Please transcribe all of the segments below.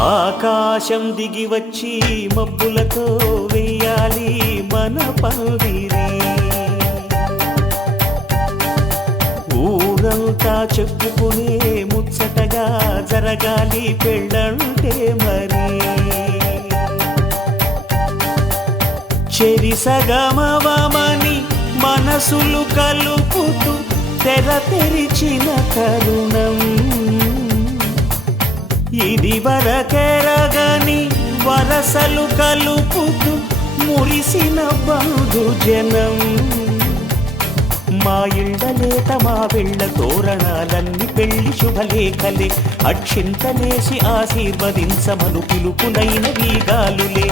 ఆకాశం దిగి వచ్చి మబ్బులతో వెయ్యాలి మన పందిరి. ఊరంతా చెప్పుకునే ముచ్చటగా జరగాలి పెళ్ళంటే మరి. చెరిసగమవమని మనసులు కలుపుతూ తెర తెరిచిన తరుణం. ఇది వరకెరగని వరసలు కలుపుతూ మురిసిన బంధుజనం. మా ఇళ్ళలేత మా వెళ్ళ తోరణాలన్నీ పెళ్లి శుభలేఖలే. అక్షింతలేసి ఆశీర్వదించమను పిలుపునైన వీగాలులే.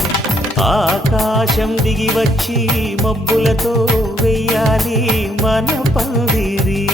ఆకాశం దిగి వచ్చి మబ్బులతో వెయ్యాలి మన పందిరి.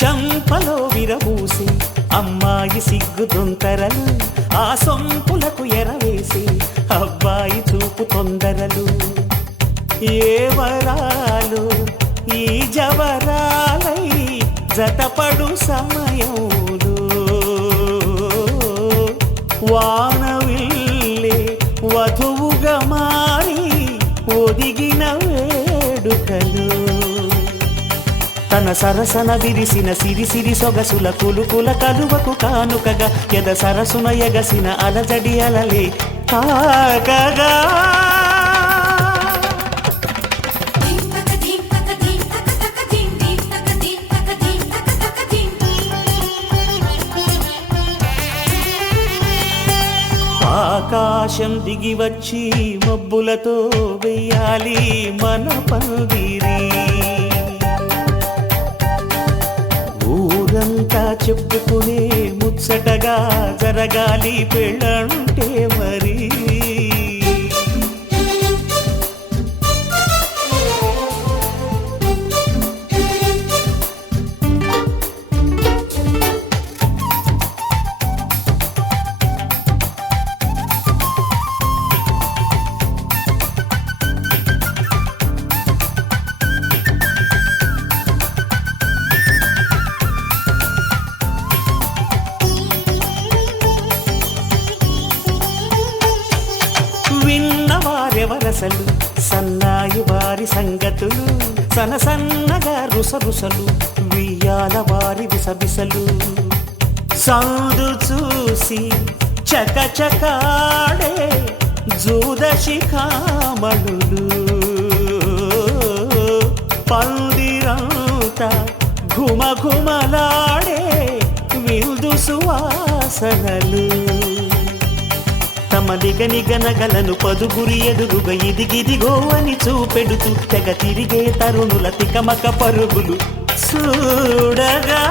చంపలో విరబూసి అమ్మాయి సిగ్గు దొంతరలు. ఆ సొంపులకు ఎరవేసి అబ్బాయి చూపు తొందరలు. ఏ వరాలు ఈ జవరాలై జతపడు సమయంలో. వానవిల్లే వధువుగా మారి ఒదిగిన వేడుకలు. తన సరసన విరిసిన సిరిసిరి సొగసుల కులుకుల కలువకు కానుకగా ఎద సరసున ఎగసిన అలజడి అలలే తాకగా. ఆకాశం దిగి వచ్చి మబ్బులతో వెయ్యాలి మన పందిరి. ఊరంతా చెప్పుకునే ముచ్చటగా జరగాలి పెళ్ళంటే మరి. విన్నవారెవరసలు సన్నాయి వారి సంగతులు. సనసన్నగా రుసరుసలు వియ్యాల వారి విసబిసలు. సందు చూసి చకచకాడే జూదశిఖామణులు. పందిరంతా ఘుమఘుమలాడే విందు సువాసనలు. తమ నిగనిగనగలను పదుగురి ఎదురుగా ఇదిగిదిగో అని చూపెడుతూ తెగ తిరిగే తరుణుల తికమక పరుగులు చూడగా.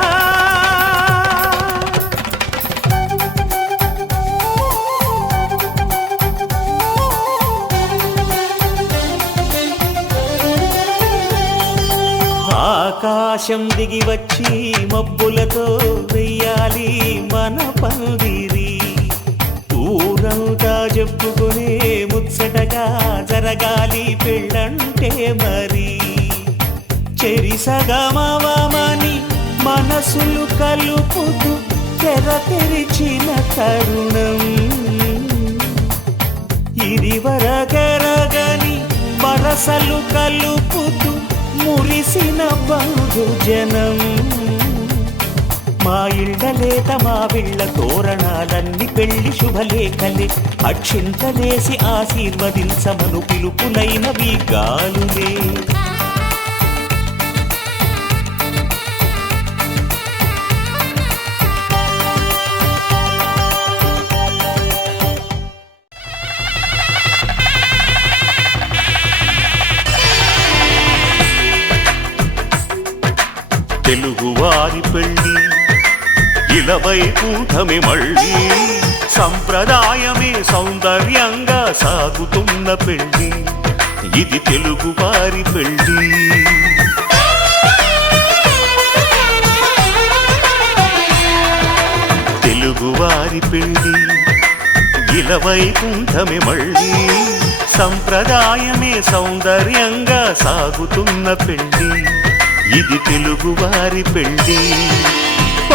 ఆకాశం దిగి వచ్చి మబ్బులతో వెయ్యాలి మన పందిరి. ఊరంతా చెప్పుకునే ముచ్చటగా జరగాలి పెళ్ళంటే మరి. చెరిసగమవమని మనసులు కలుపుతూ తెర తెరిచిన తరుణం. ఇది వరకెరగని వరసలు కలుపుతూ మురిసిన బంధుజనం. మా ఇళ్ళలేత మా వీళ్ళ తోరణాలన్నీ పెళ్లి శుభలేఖలే. అక్షింతలేసి ఆశీర్వదించమను పిలుపునైన వీగాలులే. తెలుగువారి పెళ్ళి ఇలవై కూటమి మళ్ళీ. సంప్రదాయమే సౌందర్యంగా సాగుతున్న పెళ్ళి. ఇది తెలుగువారి పెళ్ళి. తెలుగువారి పెళ్ళి ఇలవైకుంఠమే మళ్ళీ సంప్రదాయమే సౌందర్యంగా సాగుతున్న పెళ్ళి ఇది తెలుగువారి పెళ్ళి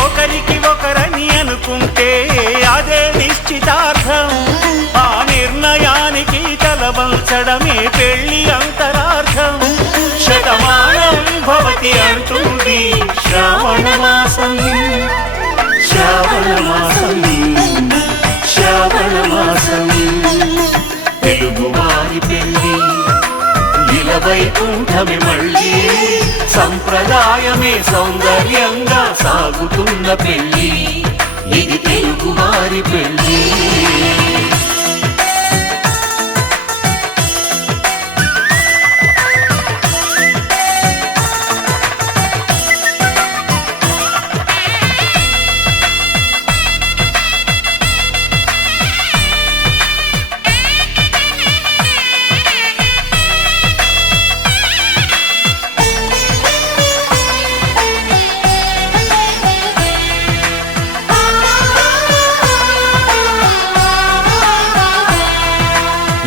ఒకరికి ఒకరని అనుకుంటే అదే నిశ్చితార్థం ఆ నిర్ణయానికి తలవంచడమే పెళ్ళి అంతరార్థం శతమానం భవతి అంటుంది శ్రావణ మాసం శ్రావణ మాసం శ్రావణ మాసం తెలుగువారి పెళ్ళి ఇలవైకుంఠమే మళ్ళీ సంప్రదాయమే సౌందర్యంగా సాగుతున్న పెళ్ళి ఇది తెలుగువారి పెళ్ళి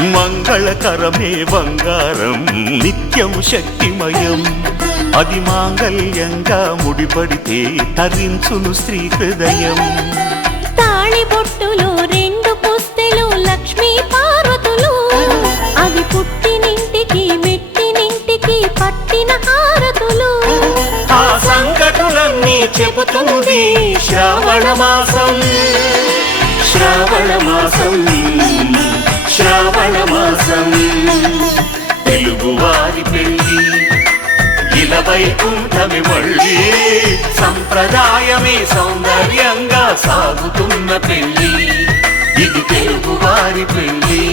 మంగళకరమే బంగారం నిత్యం శక్తిమయం అది మాంగళ్యంగా ముడిపడితే తరించును స్త్రీ హృదయం తాళి బొట్టులో రెండు పుస్తెలు లక్ష్మీ పార్వతులు అవి పుట్టినింటికి మెట్టినింటికి పట్టిన హారతులు ఆ సంగతులన్నీ చెబుతుంది శ్రావణ మాసం శ్రావణ మాసం శ్రావణ మాసం తెలుగువారి పెళ్ళి ఇలవైకుంఠమే మళ్ళీ సంప్రదాయమే సౌందర్యంగా సాగుతున్న పెళ్ళి ఇది తెలుగువారి పెళ్ళి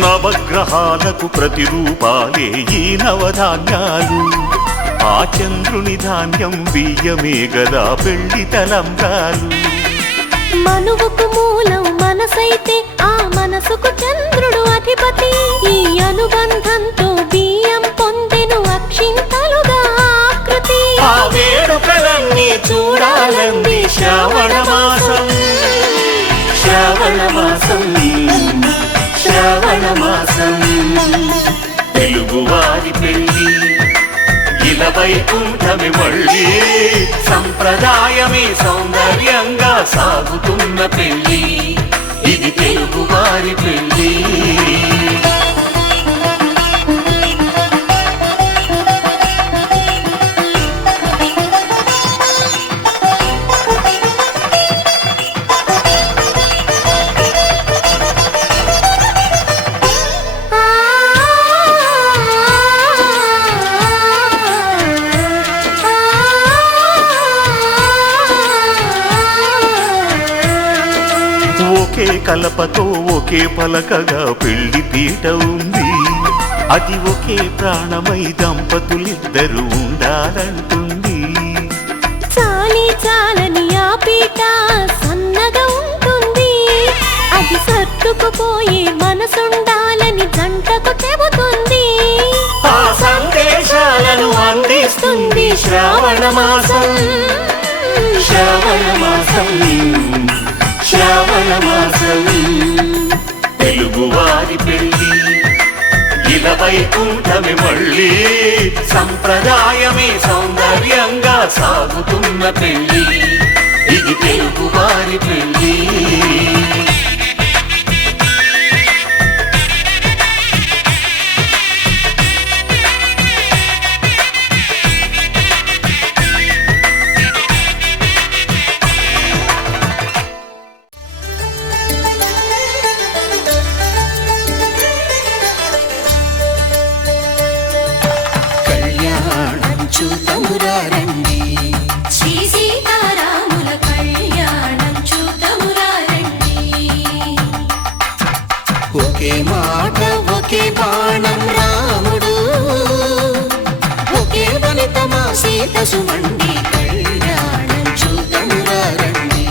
నవగ్రహాలకు ప్రతిరూపాలే ఈ నవధాన్యాలు ఆ చంద్రుని ధాన్యం బియ్యమే గదా పెళ్లి తలంబ్రాలు మనువుకు మూలం మనసైతే ఆ మనసుకు చంద్రుడు అధిపతి ఈ అనుబంధంతో బియ్యం పొందెను అక్షింతలుగా ఆకృతి ఆ వేడుకలన్నీ చూడాలంది శ్రావణ మాసం శ్రావణ మాసం శ్రావణ మాసం తెలుగువారి పెళ్ళి ఇలవైకుంఠమే మళ్ళీ సంప్రదాయమే సౌందర్యంగా సాగుతున్న పెళ్ళి ఇది తెలుగువారి పెళ్ళి ఒకే కలపతో ఒకే పలకగా పెళ్లి పీట ఉంది అది ఒకే ప్రాణమై దంపతులిద్దరూ ఉండాలంటుంది చాలి చాలని ఆ పీట సన్నగా ఉంటుంది అది సర్దుకుపోయే మనసుండాలని జంటకు చెబుతుంది ఆ సందేశాలను అందిస్తుంది శ్రావణ మాసం శ్రావణ మాసం శ్రావణ మాసం తెలుగువారి పెళ్ళి ఇలవైకుంఠమే మళ్ళీ సంప్రదాయమే సౌందర్యంగా సాగుతున్న పెళ్ళి ఇది తెలుగువారి పెళ్ళి చూతమురారండి శ్రీ సీతారాముల కళ్యాణం చూతమురారండి ఒకే మాట ఒకే బాణం రాముడు ఒకే వనిత మా సీత సుమండి కళ్యాణం చూతమురారండి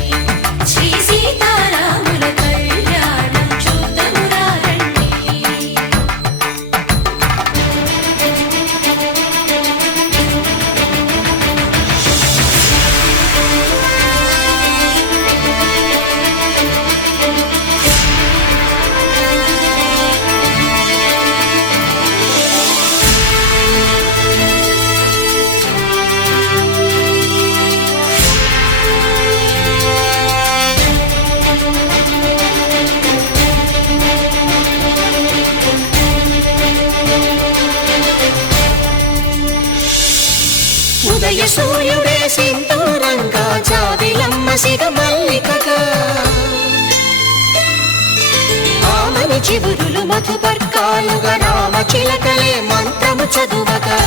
రాముని చివురులు మధుపర్కాలుగా రామ చిలకలే మంత్రము చదువగా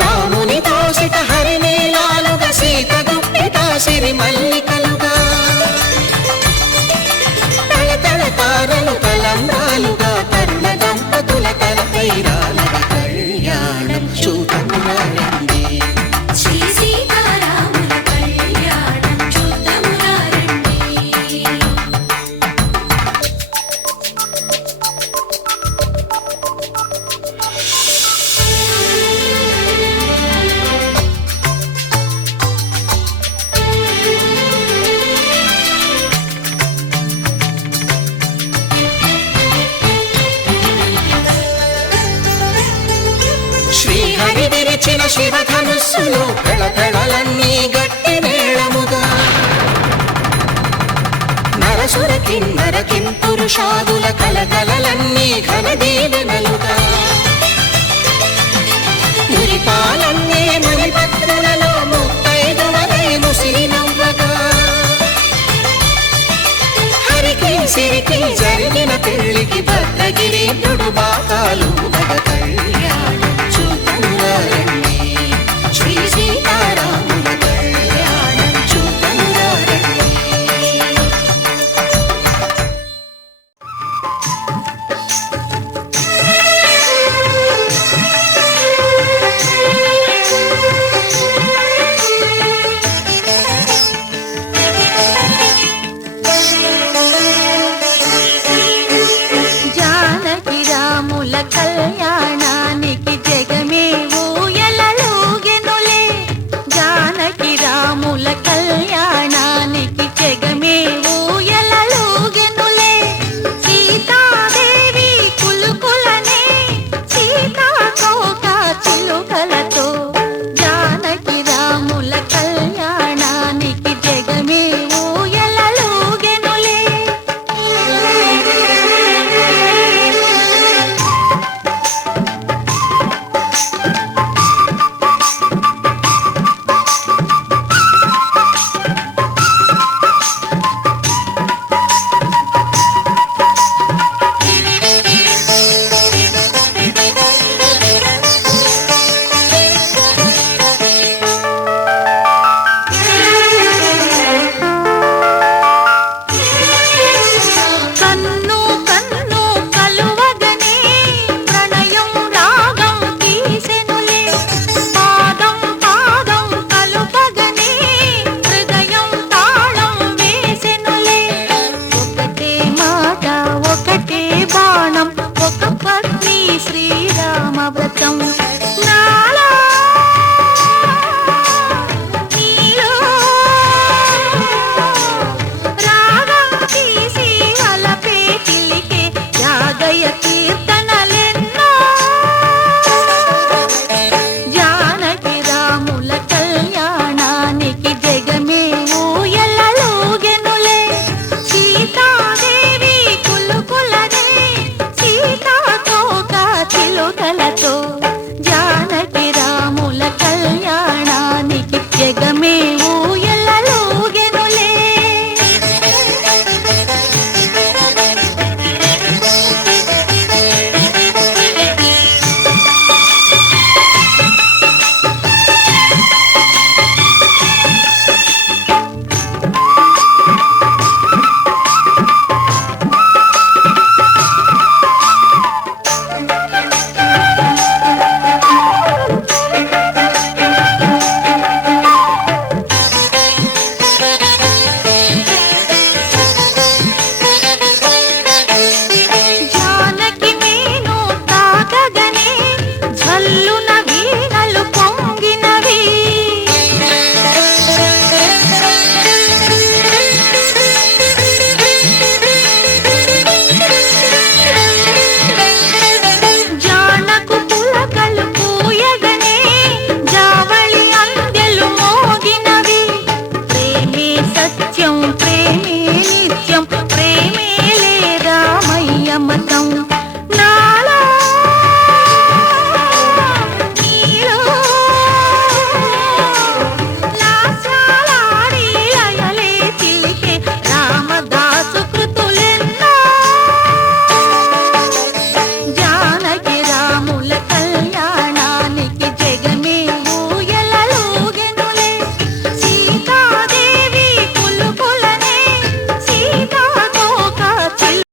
రాముని దోసిట హరినీలాలుగా సీత గుప్పిట సిరి మల్లికలుగా తళతళ తారలు తలంబ్రాలుగా తరుణ దంపతుల తలపైరాలుగా కళ్యాణం చూతమురారండి శ్రీ సీతారాముల కళ్యాణం చూద్దామురా రండి. శ్రీహరి విరిచిన శివధనుస్సులు పెళపెళలన్నీ గట్టి మేళముగా నరసుర కిన్నర కింపురుషాదుల కలకలలన్నీ ఘన దీవెనలుగా మురిపాలన్నీ మణిపత్రులలో ముత్తైదువలై ముసిరి నవ్వగా హరికి సిరికి జరిగిన పెళ్లికి భద్రగిరి బాకాలు కళ్యాణం చూతమురారండి